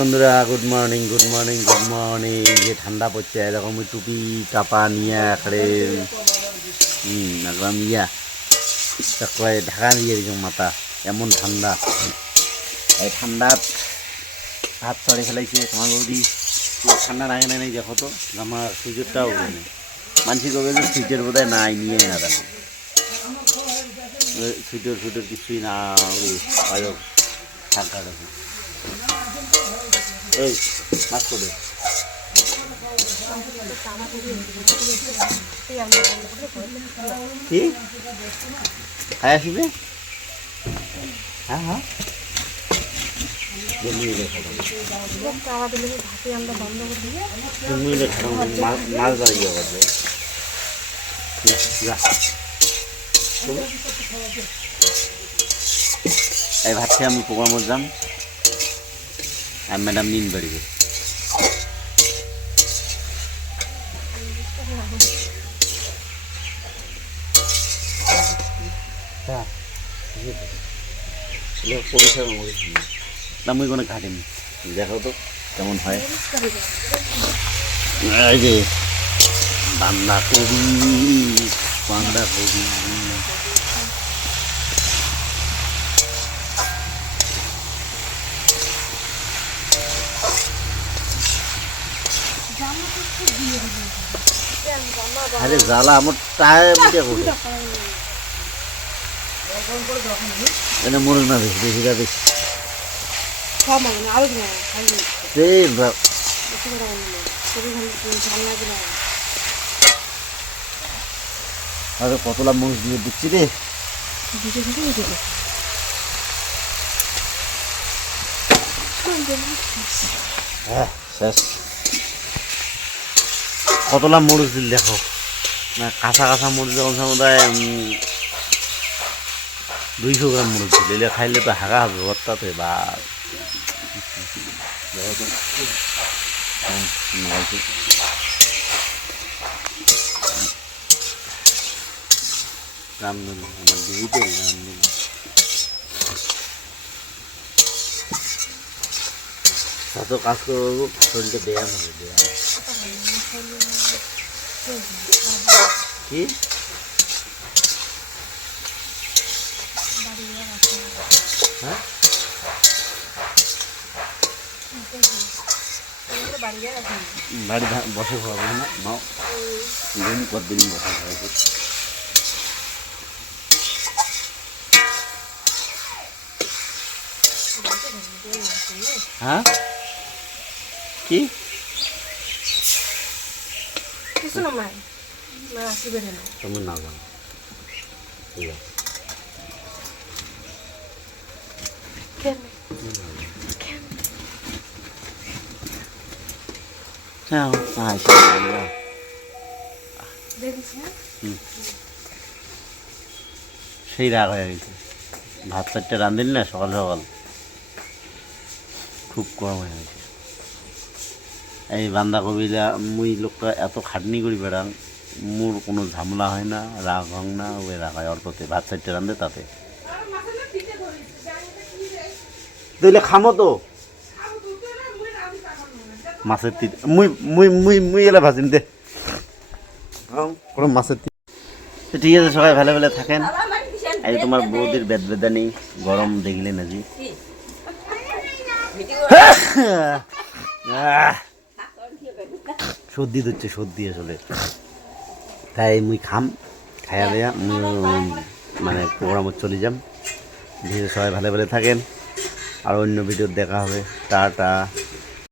বন্ধুরা good morning good morning good morning. যে ঠান্ডা পড়ছে এরকম টুপি টাপা নিয়ে একড়ে একদম তারপরে ঢাকা দিয়ে এরকম মাথা এমন ঠান্ডা। এই ঠান্ডা হাত চড়ে ফেলাইছে তোমার বৌদি। ঠান্ডা লাগে না নেই দেখো তো আমার সুইচেরটাও নেই। মানসিক হবে যে সুইচের বোধ হয় নাই নিয়ে না জানো সুইটার কিছুই না ঠান্ডা দেখো। এই মাছ করে কি খাই আসবে? হ্যাঁ হ্যাঁ মাছ বাড়িয়ে করবে। এই ভাত খেয়ে আমি প্রোগ্রাম যাম আর ম্যাডাম নিন বাড়িবে। মুই কোনো ঘাটিনি দেখো তো কেমন হয়। এই যে বাঁধাকপি বাঁধাকপি আরে জ্বালা আমার টায়ার এনে মনে না বেশি বেশি বেশি কতলা মরিচ দিয়ে দিচ্ছি রে। হ্যাঁ শেষ কতলা মরিচ দিল দেখো না কাঁচা কাঁচা মরিচ যখন সমুদায় 200 গ্রাম মরিচ দিল এলে খাইলে তো হাগা হবে ভর্তাতে বা রামধনু আমার ডিজিটাল রামধনু কত কাজ করবো শরীরটা ব্যায়াম হবে ব্যায়াম। কি হ্যাঁ বাড়ি বসে খাওয়াবো না নাও দিন কতদিন বসে খাওয়াবো। হ্যাঁ কি তুমি না জানো ঠিক আছে সেই রাগ হয়ে গেছে। ভাত চারটে রাঁধিল না সকাল সকাল খুব কম হয়ে গেছে। এই বাঁধাকপিটা মুই লোকটা এত খাটনি করি বেড়াং মোর কোনো ঝামেলা হয় না রাগ হং না ওই রাগ হয় অল্পতে ভাত চারটে রাঁধে তাতে দিলে খামো তো মাছের তিত মুই মুই মুই মুই এলে ভাজিম দে কোনো মাছের তিত। ঠিক আছে সবাই ভালো ভালো থাকেন। এই তোমার বৌদির বেদবেদানি গরম দেখলে নাজি সর্দি ধরছে সর্দি আসলে তাই মুই খাম খাইয়া দেয়া মুই মানে প্রোগ্রামত চলে যাম। সবাই ভালো ভালো থাকেন আর অন্য ভিডিও দেখা হবে। টাটা।